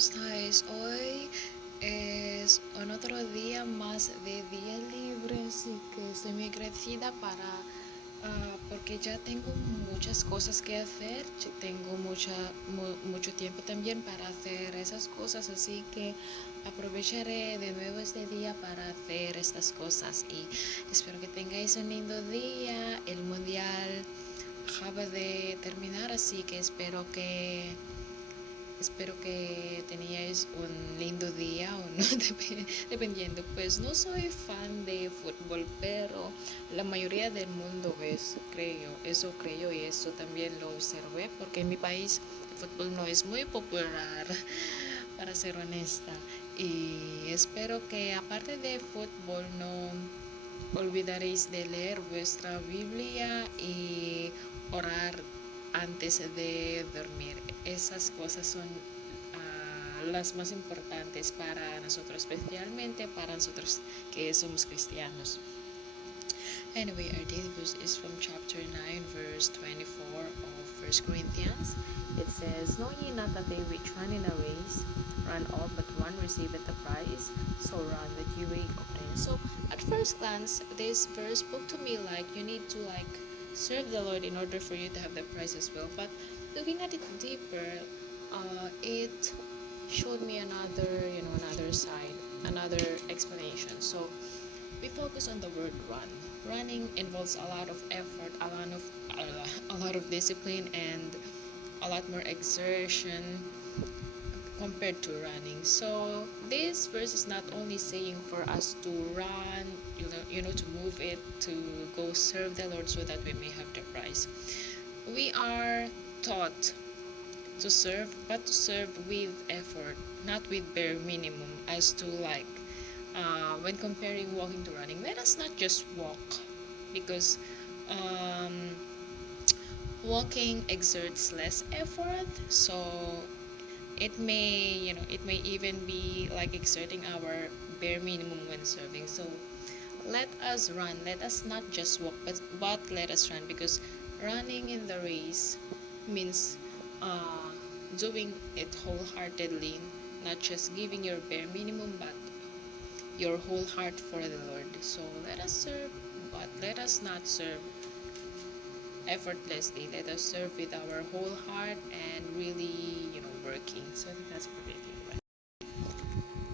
¿cómo estáis? Hoy es un otro día más de día libre, así que estoy muy agradecida porque ya tengo muchas cosas que hacer, tengo mucho tiempo también para hacer esas cosas, así que aprovecharé de nuevo este día para hacer estas cosas y espero que tengáis un lindo día. El mundial acaba de terminar, así que espero que teníais un lindo día o no, dependiendo. Pues no soy fan de fútbol, pero la mayoría del mundo eso creo y eso también lo observé, porque en mi país el fútbol no es muy popular, para ser honesta. Y espero que aparte de fútbol no olvidaréis de leer vuestra Biblia y orar antes de dormir. Esas cosas son las más importantes para nosotros, especialmente para nosotros que somos cristianos. Anyway, our daily verse is from chapter 9, verse 24 of 1 Corinthians. It says, "Know ye not that they which run in a race run all, but one receiveth the prize? So run that ye may obtain." So, at first glance, this verse spoke to me like you need to serve the Lord in order for you to have the prize as well. But looking at it deeper, it showed me another side, another explanation. So we focus on the word run. Running involves a lot of effort, a lot of discipline, and a lot more exertion compared to running. So this verse is not only saying for us to run, to move it, to go serve the Lord so that we may have the prize. We are taught to serve, but to serve with effort, not with bare minimum. As to when comparing walking to running, let us not just walk, because um, walking exerts less effort. So it may even be like exerting our bare minimum when serving. So let us run. Let us not just walk, but let us run, because running in the race means doing it wholeheartedly, not just giving your bare minimum, but your whole heart for the Lord. So let us serve, but let us not serve effortlessly. Let us serve with our whole heart and really, working. So I think that's for it.